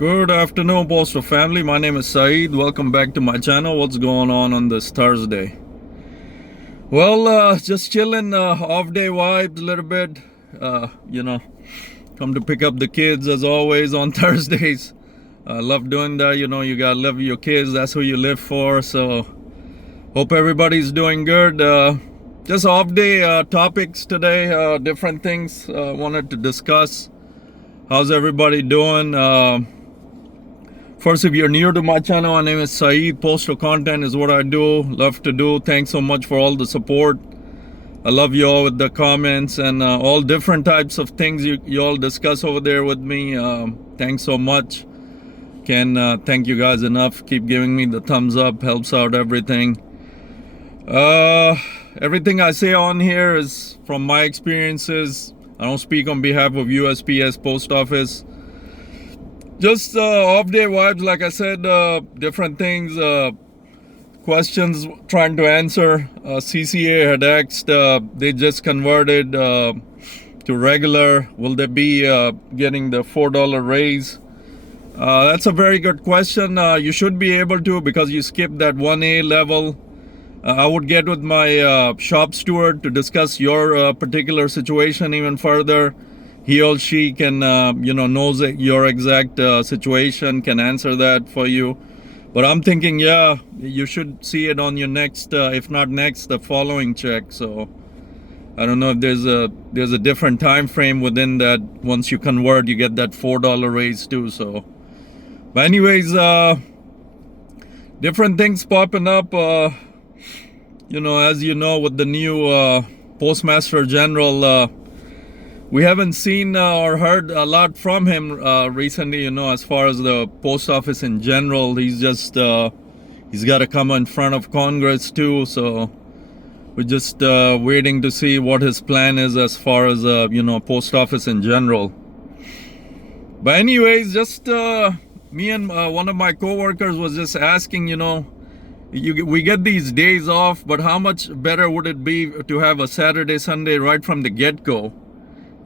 Good afternoon, Postal family. My name is Saeed. Welcome back to my channel. What's going on this Thursday? Well, just chilling, off day vibes a little bit. You know, come to pick up the kids as always on Thursdays. I love doing that. You know, you gotta love your kids. That's who you live for. So, hope everybody's doing good. Just off day topics today. Different things wanted to discuss. How's everybody doing? First, if you're new to my channel, my name is Saeed. Postal content is what I do, love to do. Thanks so much for all the support. I love you all with the comments and all different types of things you all discuss over there with me. Thanks so much. Can't thank you guys enough. Keep giving me the thumbs up, helps out everything. Everything I say on here is from my experiences. I don't speak on behalf of USPS Post Office. Just off day vibes, like I said, different things, questions trying to answer. CCA had asked, they just converted to regular. Will they be getting the $4 raise? That's a very good question. You should be able to, because you skipped that 1A level. I would get with my shop steward to discuss your particular situation even further. He or she can, knows your exact situation, can answer that for you. But I'm thinking, yeah, you should see it on your next, if not next, the following check. So I don't know if there's a different time frame within that. Once you convert, you get that $4 raise too. So, but anyways, different things popping up. As you know, with the new Postmaster General. We haven't seen or heard a lot from him recently, as far as the post office in general. He's just, he's got to come in front of Congress too. So we're just waiting to see what his plan is as far as, post office in general. But anyways, just me and one of my coworkers was just asking, we get these days off, but how much better would it be to have a Saturday, Sunday right from the get-go?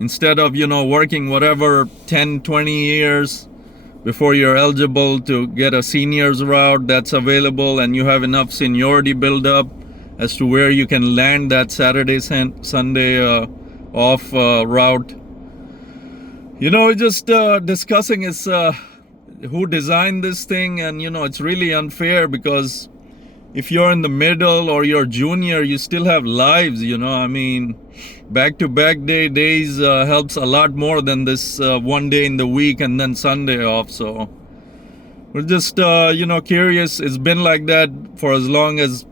Instead of, working whatever 10, 20 years before you're eligible to get a senior's route that's available, and you have enough seniority build up as to where you can land that Saturday, Sunday off route. We're just discussing is who designed this thing, and it's really unfair, because if you're in the middle or you're junior, you still have lives, back-to-back days helps a lot more than this one day in the week and then Sunday off. So we're just, curious. It's been like that for as long as,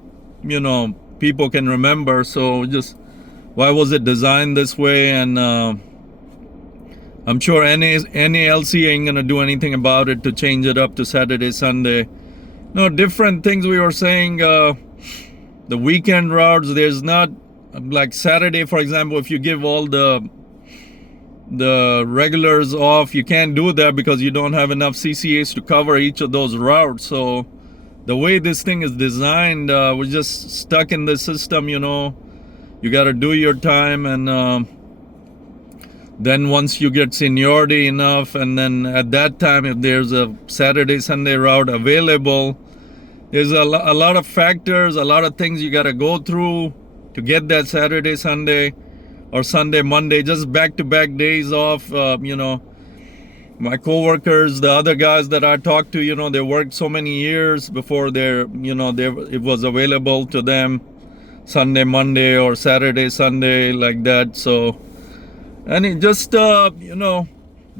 people can remember. So just, why was it designed this way? And I'm sure NALC ain't going to do anything about it to change it up to Saturday, Sunday. No, different things we were saying, the weekend routes, there's not, like Saturday, for example, if you give all the regulars off, you can't do that because you don't have enough CCAs to cover each of those routes. So the way this thing is designed, we're just stuck in the system, you got to do your time, and then once you get seniority enough, and then at that time, if there's a Saturday, Sunday route available, there's a lot of factors, a lot of things you got to go through to get that Saturday, Sunday, or Sunday, Monday, just back-to-back days off. My coworkers, the other guys that I talked to, they worked so many years before it was available to them Sunday, Monday, or Saturday, Sunday, like that. So, and it just, the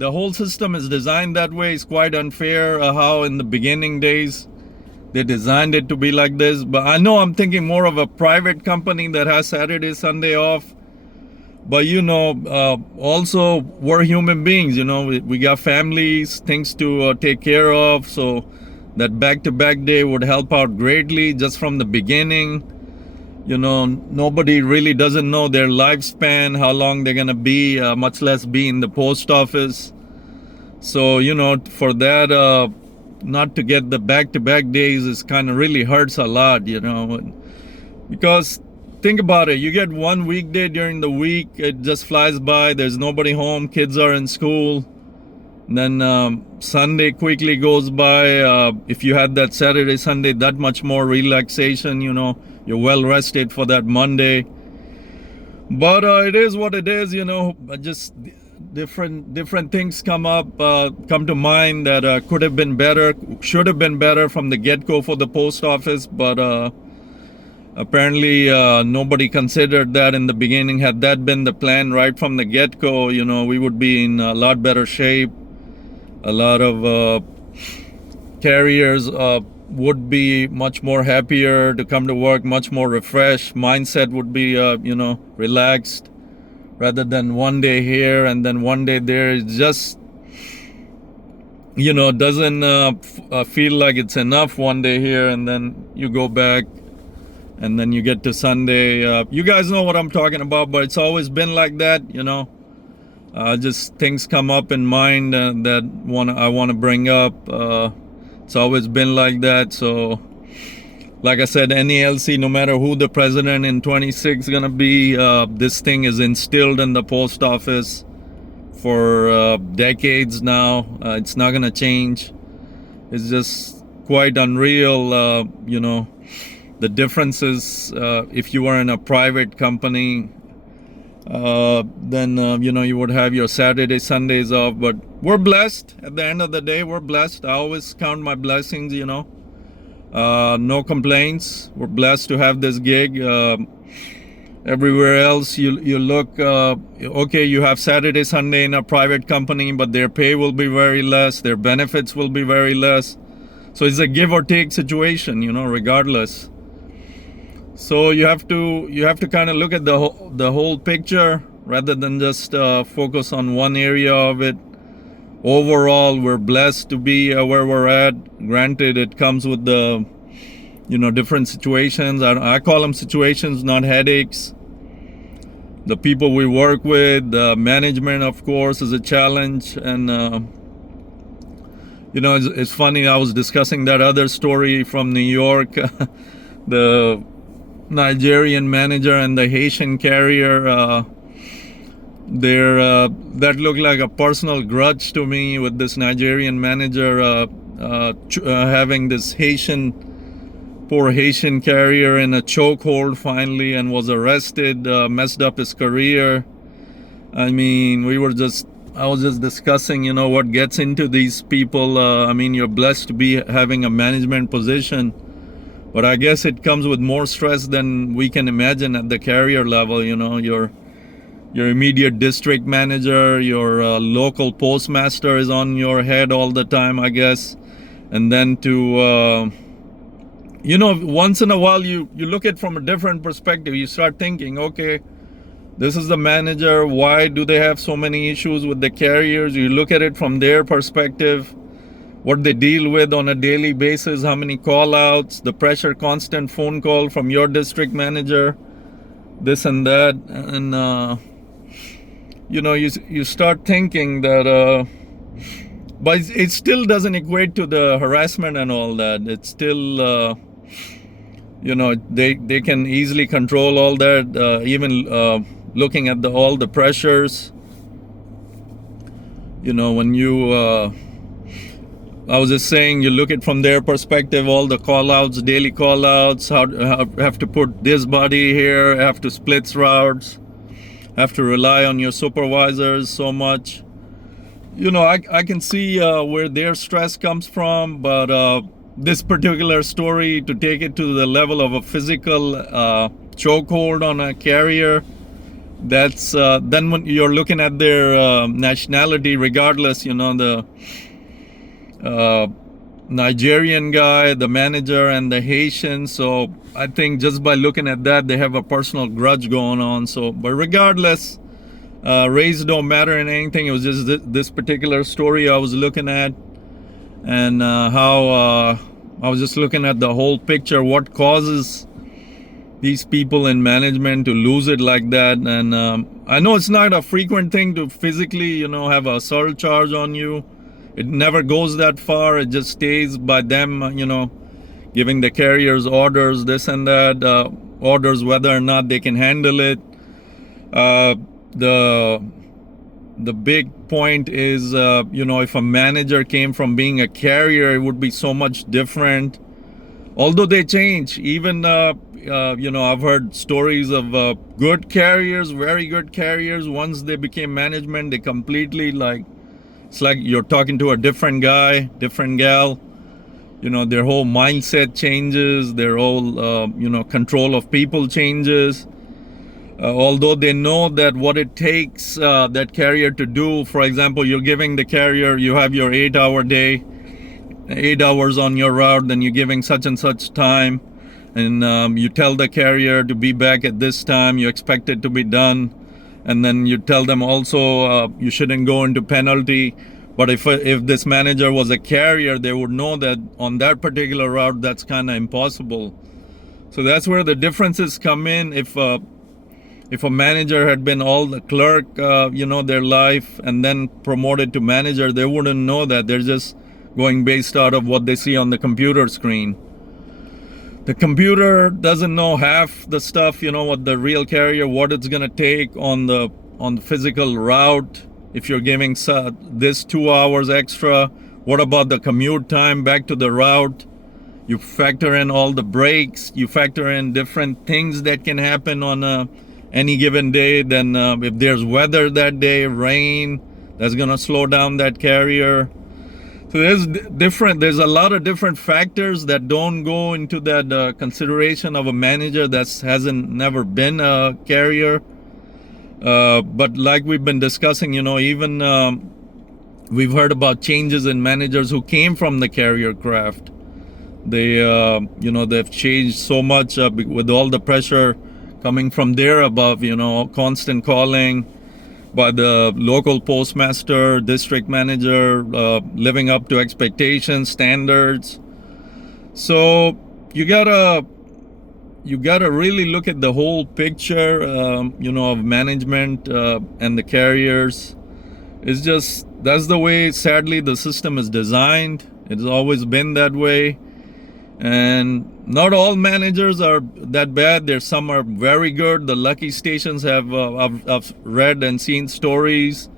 whole system is designed that way. It's quite unfair how in the beginning days they designed it to be like this. But I know I'm thinking more of a private company that has Saturday, Sunday off. But, also we're human beings, we got families, things to take care of. So that back-to-back day would help out greatly just from the beginning. Nobody really doesn't know their lifespan, how long they're going to be, much less be in the post office. So, for that, not to get the back-to-back days is kind of really hurts a lot, because think about it. You get one weekday during the week, it just flies by. There's nobody home. Kids are in school. Then Sunday quickly goes by. If you had that Saturday, Sunday, that much more relaxation, you're well rested for that Monday. But it is what it is, just different things come up, come to mind that could have been better, should have been better from the get-go for the post office. But apparently nobody considered that in the beginning. Had that been the plan right from the get-go, we would be in a lot better shape. A lot of carriers would be much more happier to come to work, much more refreshed. Mindset would be, relaxed, rather than one day here and then one day there. It just, doesn't feel like it's enough one day here and then you go back and then you get to Sunday. You guys know what I'm talking about, but it's always been like that, just things come up in mind that I want to bring up. It's always been like that. So like I said, NELC, no matter who the president in 26 is gonna be, this thing is instilled in the post office for decades now. It's not gonna change. It's just quite unreal. The differences, if you were in a private company, then you would have your Saturday, Sundays off. But we're blessed. At the end of the day, we're blessed. I always count my blessings. No complaints. We're blessed to have this gig. Everywhere else you look, okay, you have Saturday, Sunday in a private company, but their pay will be very less, their benefits will be very less. So it's a give or take situation, regardless. So you have to kind of look at the whole picture rather than just focus on one area of it. Overall, we're blessed to be where we're at. Granted, it comes with the different situations. I call them situations, not headaches. The people we work with, the management, of course, is a challenge. And it's funny, I was discussing that other story from New York. The Nigerian manager and the Haitian carrier, that looked like a personal grudge to me, with this Nigerian manager having this poor Haitian carrier in a chokehold finally, and was arrested, messed up his career. I mean, I was just discussing, what gets into these people. You're blessed to be having a management position, but I guess it comes with more stress than we can imagine at the carrier level. Your immediate district manager, your local postmaster is on your head all the time, I guess. And then to, once in a while you look at it from a different perspective. You start thinking, okay, this is the manager. Why do they have so many issues with the carriers? You look at it from their perspective, what they deal with on a daily basis, how many call outs, the pressure, constant phone call from your district manager, this and that. And, you start thinking that, but it still doesn't equate to the harassment and all that. It's still, they can easily control all that, even looking at all the pressures. When you, I was just saying, you look at from their perspective, all the call outs, daily call outs, how have to put this body here, have to split routes, have to rely on your supervisors so much. I can see where their stress comes from, but this particular story, to take it to the level of a physical chokehold on a carrier, that's then when you're looking at their nationality, regardless, the Nigerian guy, the manager, and the Haitian. So I think just by looking at that, they have a personal grudge going on. So, but regardless, race don't matter in anything. It was just this particular story I was looking at, and how I was just looking at the whole picture. What causes these people in management to lose it like that? And I know it's not a frequent thing to physically, have a assault charge on you. It never goes that far. It just stays by them, giving the carriers orders, this and that, orders whether or not they can handle it. The the big point is, if a manager came from being a carrier, it would be so much different. Although they change, even I've heard stories of good carriers, very good carriers. Once they became management, they completely it's like you're talking to a different guy, different gal. Their whole mindset changes, their whole control of people changes. Although they know that what it takes that carrier to do. For example, you're giving the carrier, you have your 8-hour day, 8 hours on your route, then you're giving such and such time, and you tell the carrier to be back at this time, you expect it to be done, and then you tell them also you shouldn't go into penalty. But if this manager was a carrier, they would know that on that particular route that's kind of impossible. So that's where the differences come in. If a manager had been all the clerk their life and then promoted to manager, they wouldn't know that. They're just going based out of what they see on the computer screen. The computer doesn't know half the stuff, what the real carrier, what it's gonna take on the physical route. If you're giving this 2 hours extra, what about the commute time back to the route? You factor in all the breaks, you factor in different things that can happen on any given day. Then if there's weather that day, rain, that's gonna slow down that carrier. So there's a lot of different factors that don't go into that consideration of a manager that hasn't never been a carrier. But like we've been discussing, even we've heard about changes in managers who came from the carrier craft. They've changed so much with all the pressure coming from there above, constant calling by the local postmaster, district manager, living up to expectations, standards. So you gotta really look at the whole picture, of management and the carriers. That's the way, sadly, the system is designed. It's always been that way. And not all managers are that bad. There's some are very good. The lucky stations have I've read and seen stories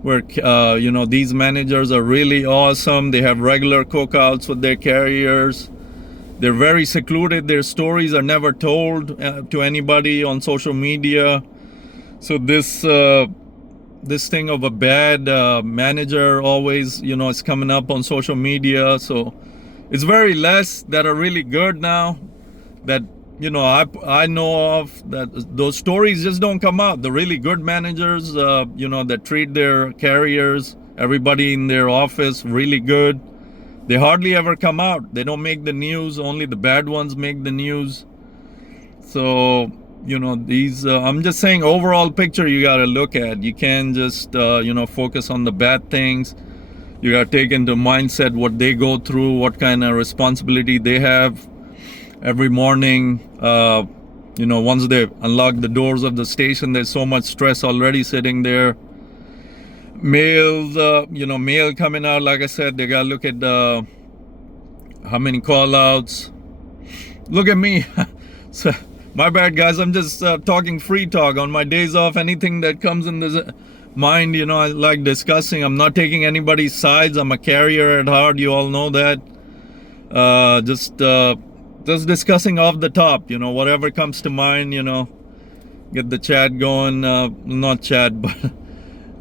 where these managers are really awesome. They have regular cookouts with their carriers. They're very secluded. Their stories are never told to anybody on social media. So this thing of a bad manager always is coming up on social media. So it's very less that are really good now that I know of. That those stories just don't come out. The really good managers that treat their carriers, everybody in their office really good, they hardly ever come out. They don't make the news. Only the bad ones make the news. So these I'm just saying, overall picture you got to look at. You can't just focus on the bad things. You got to take into mindset what they go through, what kind of responsibility they have every morning. Once they unlock the doors of the station, there's so much stress already sitting there. Mails, mail coming out. Like I said, they got to look at how many call outs. Look at me. So, my bad, guys. I'm just talking free talk on my days off. Anything that comes in this mind, I like discussing. I'm not taking anybody's sides. I'm a carrier at heart. You all know that. Just discussing off the top, whatever comes to mind, get the chat going. Not chat, but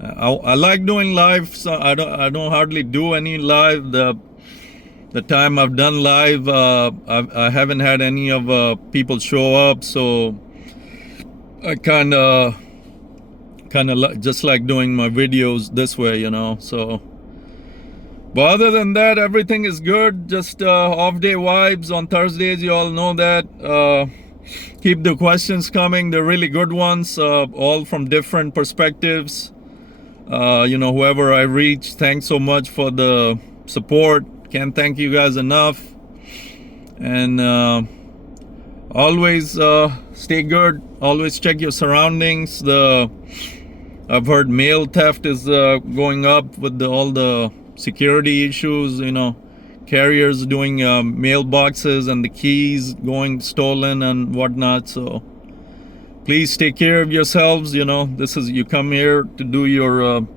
I like doing live. So I don't hardly do any live. The time I've done live, I haven't had any of people show up, so I kind of just like doing my videos this way, so. But other than that, everything is good. Just off day vibes on Thursdays. You all know that. Keep the questions coming. They're really good ones, all from different perspectives. Whoever I reach, thanks so much for the support. Can't thank you guys enough. And always stay good. Always check your surroundings. I've heard mail theft is going up with all the security issues, carriers doing mailboxes and the keys going stolen and whatnot. So Please take care of yourselves. You know, this is, you come here to do your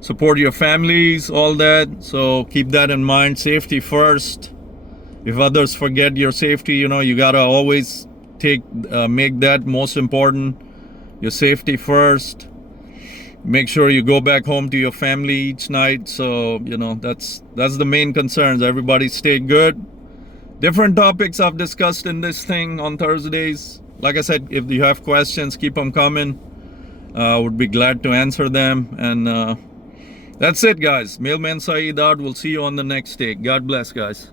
support your families, all that. So keep that in mind. Safety first. If others forget your safety, you know, you gotta always make that most important. Your safety first. Make sure you go back home to your family each night. So, you know, that's the main concerns. Everybody stay good. Different topics I've discussed in this thing on Thursdays. Like I said, if you have questions, keep them coming. Would be glad to answer them. And that's it, guys. Mailman Saeed out. We'll see you on the next take. God bless, guys.